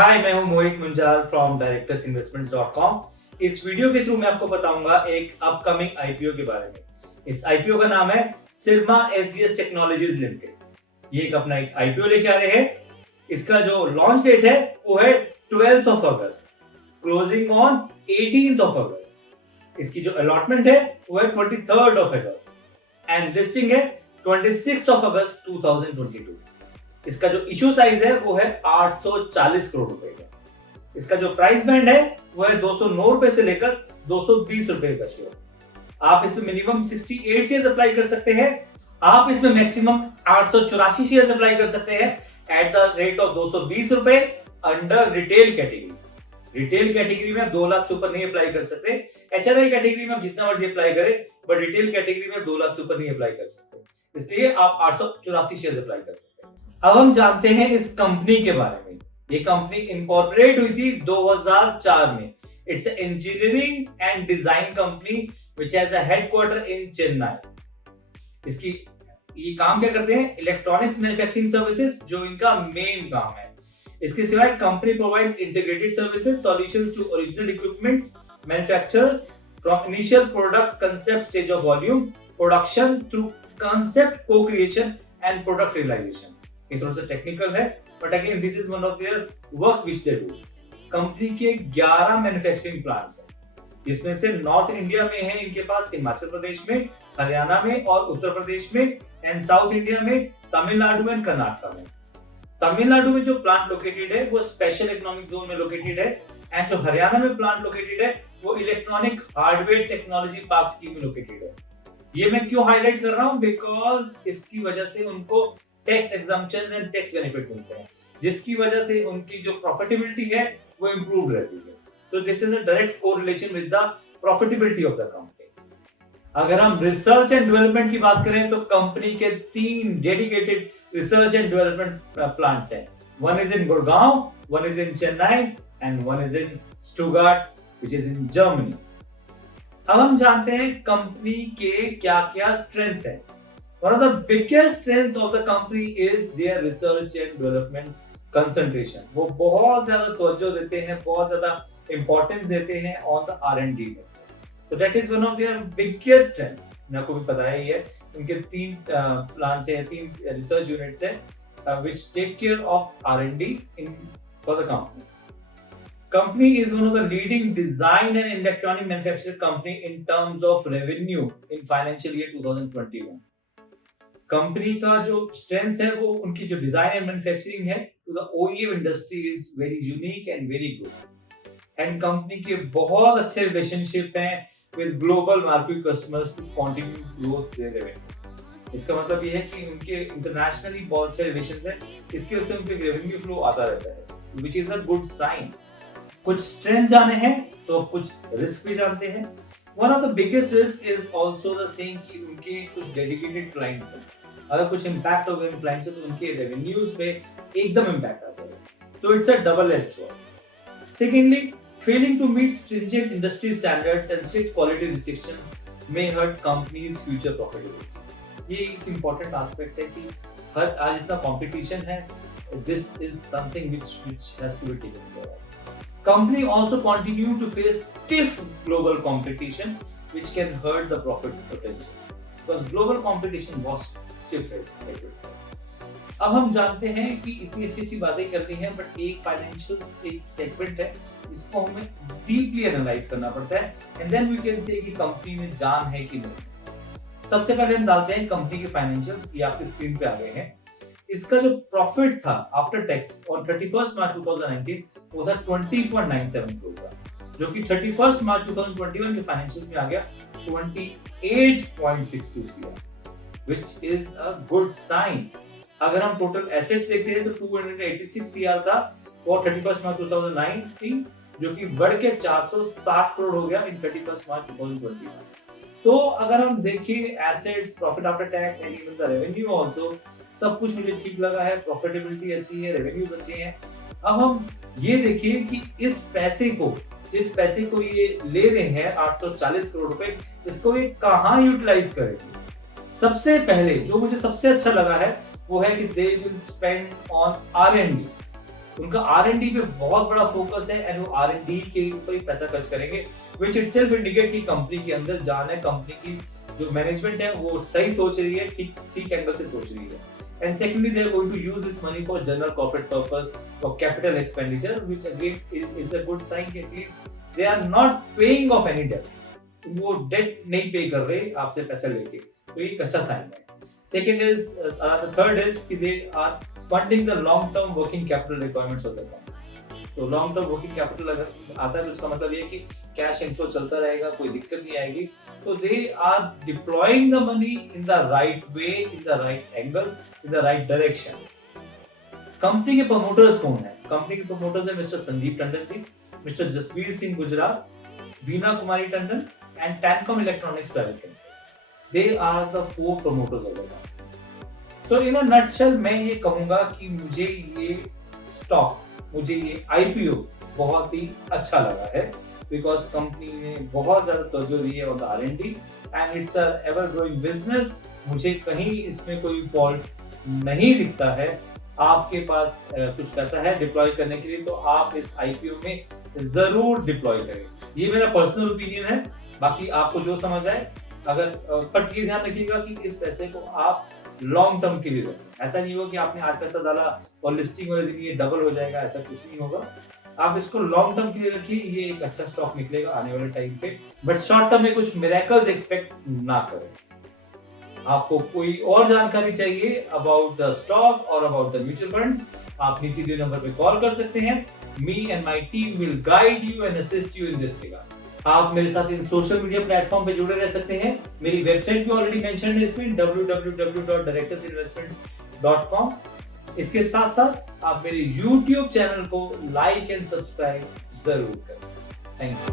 हाय, मैं हूं मोहित Munjal from directorsinvestments.com। इस वीडियो के थ्रू मैं आपको बताऊंगा एक अपकमिंग आईपीओ के बारे में। इस आईपीओ का नाम है सिरमा एसजीएस टेक्नोलॉजीज लिमिटेड। ये अपना एक आईपीओ लेके आ रहे हैं। इसका जो लॉन्च डेट है वो है 12th of August, closing on 18th of August। इसकी जो अलॉटमेंट है वो है 23rd of August and listing है 26th of August 2022। इसका जो इशू साइज है वो है 840 करोड़ रुपए का। इसका जो प्राइस बैंड है वो है 209 रुपए से लेकर 220 रुपए का शेयर। आप इसमें मिनिमम 68 शेयर अप्लाई कर सकते हैं। आप इसमें मैक्सिमम 884 शेयर अप्लाई कर सकते हैं एट द रेट ऑफ 220 रुपए under retail category. Retail category में 2 लाख से ऊपर नहीं अप्लाई कर सकते। एचआरआई कैटेगरी में आप जितना मर्जी अप्लाई करें, बट रिटेल कैटेगरी में 2 लाख से ऊपर नहीं अप्लाई कर सकते। इसलिए आप 884 शेयर अप्लाई कर सकते हैं। अब हम जानते हैं इस कंपनी के बारे में। ये कंपनी इनकॉर्पोरेट हुई थी 2004 में। It's engineering and design company which has a headquarter in Chennai. इसकी ये काम क्या करते हैं? इलेक्ट्रॉनिक्स मैन्युफैक्चरिंग सर्विसेज, जो इनका मेन काम है। इसके सिवाय company provides integrated services solutions to original equipments manufacturers from initial product concept stage of volume production through concept co-creation and product realisation. ये थोड़ा सा टेक्निकल है, but again this is one of their work which they do. Company के 11 manufacturing plants हैं, जिसमें से north India में है इनके पास हिमाचल प्रदेश में, हरियाणा में और उत्तर प्रदेश में, एंड साउथ इंडिया में तमिलनाडु एंड कर्नाटक में। तमिलनाडु में जो प्लांट लोकेटेड है वो स्पेशल इकोनॉमिक जोन में लोकेटेड है, एंड जो हरियाणा में प्लांट लोकेटेड है वो electronic hardware technology park scheme में लोकेटेड है। ये मैं क्यों हाईलाइट कर रहा हूं? बिकॉज इसकी वजह से उनको tax exemption and tax benefit मिलते हैं, जिसकी वजह से उनकी जो प्रॉफिटेबिलिटी है वो इंप्रूव रहती है। तो this is a direct correlation with the profitability of the company. अगर हम रिसर्च एंड डेवलपमेंट की बात करें तो कंपनी के 3 dedicated research and development plants हैं। One is in Gurgaon, one is in Chennai and one is in Stuttgart which is in Germany. अब हम जानते हैं कंपनी के क्या-क्या स्ट्रेंथ है। One of the biggest strength of the company is their research and development concentration. वो बहुत ज्यादा तवज्जो देते हैं, बहुत ज्यादा इंपॉर्टेंस देते हैं on the R&D में। So that is one of their biggest strength. मैं आपको भी पता ही है, उनके 3 प्लांट्स हैं, 3 रिसर्च यूनिट्स हैं which take care of R&D for the company. Company is one of the leading design and electronic manufacturing company in terms of revenue in financial year 2021. Company का जो स्ट्रेंथ है वो उनकी जो design and manufacturing है to the OEM industry is very unique and very good. And company के बहुत अच्छे रिलेशनशिप हैं with global market customers to continue growth their revenue. इसका मतलब ये है कि उनके इंटरनेशनली बहुत अच्छे रिलेशंस हैं, इसकी वजह से उनके रेवेन्यू फ्लो आता रहता है, which is a good sign. कुछ स्ट्रेंथ जाने हैं तो कुछ रिस्क भी जानते हैं। One of the biggest risk is also the same कि उनके कुछ डेडिकेटेड क्लाइंट्स हैं। अगर कुछ इंपैक्ट हो गया क्लाइंट से तो उनके रेवेन्यूज पे एकदम इंपैक्ट आ जाएगा। तो it's a double edge sword. Secondly, failing to meet stringent industry standards and strict quality restrictions may hurt company's future profitability. ये एक इंपॉर्टेंट एस्पेक्ट है कि हर आज इतना कंपटीशन है, this is something which has to be taken care of. Company also continue to face stiff global competition which can hurt the profits potential because global competition was stiff as ever. अब हम जानते हैं कि इतनी अच्छी बातें करनी है, बट एक फाइनेंशियल एक सेगमेंट है जिसको हमें डीपली एनालाइज करना पड़ता है, and then we can say कि कंपनी में जान है कि नहीं। सबसे पहले हम डालते हैं कंपनी के फाइनेंशियल्स। ये आपकी स्क्रीन पे आ गए हैं। इसका जो प्रॉफिट था आफ्टर टैक्स ऑन 31 मार्च 2019 वो था 20.97 करोड़ का, जो कि 31 मार्च 2021 के फाइनेंशियल्स में आ गया 28.62 CR, which is a good sign. अगर हम टोटल एसेट्स देखते हैं तो 286 CR था फॉर 31 मार्च 2019, जो कि बढ़ के 460 करोड़ हो गया इन 31 मार्च 2021। तो अगर हम देखें assets, profit after tax and even the revenue also, सब कुछ मुझे ठीक लगा है। प्रॉफिटेबिलिटी अच्छी है, रेवेन्यूज अच्छे हैं। अब हम ये देखिए कि जिस पैसे को ये ले रहे हैं 840 करोड़ रुपए, इसको ये कहां यूटिलाइज करेंगे। सबसे पहले जो मुझे सबसे अच्छा लगा है वो है कि they will spend on R&D। उनका R&D पे बहुत बड़ा फोकस है एंड वो R&D के ऊपर ही पैसा खर्च करेंगे, which itself indicate कि कंपनी के अंदर जान है, कंपनी की जो मैनेजमेंट है वो सही सोच रही है, ठीक एंगल से सोच रही है. And secondly, they are going to use this money for general corporate purpose or capital expenditure, which again is a good sign कि at least they are not paying off any debt. वो date नहीं पे कर रहे आपसे पैसा लेके, तो ये एक अच्छा साइन है. Second is, third is कि they are funding the long term working capital requirements of the company. तो long term working capital अगर आता है तो उसका मतलब ये है कि कैश इनफ्लो चलता रहेगा, कोई दिक्कत नहीं आएगी. So they are deploying the money in the right way, in the right angle, in the right direction. Company के प्रमोटर्स कौन है? कंपनी के प्रमोटर्स है mister Sandeep Tandon ji, mister Jasbir Singh Gujral, Veena Kumari Tandon and Tancom electronics private limited. They are the 4 promoters of the company. So in a nutshell मैं ये कहूँगा कि मुझे ये IPO बहुत ही अच्छा लगा है, because कंपनी ने बहुत ज़्यादा तवज्जो दी है on the R&D and it's a ever growing business. मुझे कहीं इसमें कोई फॉल्ट नहीं दिखता है. आपके पास कुछ पैसा है डिप्लॉय करने के लिए तो आप इस IPO में जरूर डिप्लॉय करें. ये मेरा पर्सनल ओपिनियन है, बाकी आपको जो समझ आए. अगर बट ये ध्यान रखिएगा कि इस पैसे को आप लॉन्ग टर्म के लिए रखें. ऐसा नहीं होगा कि आपने आज पैसा डाला और लिस्टिंग वाले दिन ये डबल हो जाएगा, ऐसा कुछ नहीं होगा. आप इसको लॉन्ग टर्म के लिए रखिए, ये एक अच्छा स्टॉक निकलेगा आने वाले टाइम पे. बट शॉर्ट टर्म में कुछ मिरेकल्स एक्सपेक्ट ना करें. आपको कोई और जानकारी चाहिए अबाउट द स्टॉक और अबाउट द म्यूचुअल फंड्स, आप नीचे दिए नंबर पे कॉल कर सकते हैं. Me and my team will guide you and assist you in this regard. आप मेरे साथ इन सोशल मीडिया प्लेटफॉर्म पे जुड़े रह सकते हैं. मेरी वेबसाइट भी ऑलरेडी मेंशन्ड है इसमें, www.directorsinvestments.com. इसके साथ साथ आप मेरे YouTube चैनल को लाइक एंड सब्सक्राइब जरूर करें. Thank you.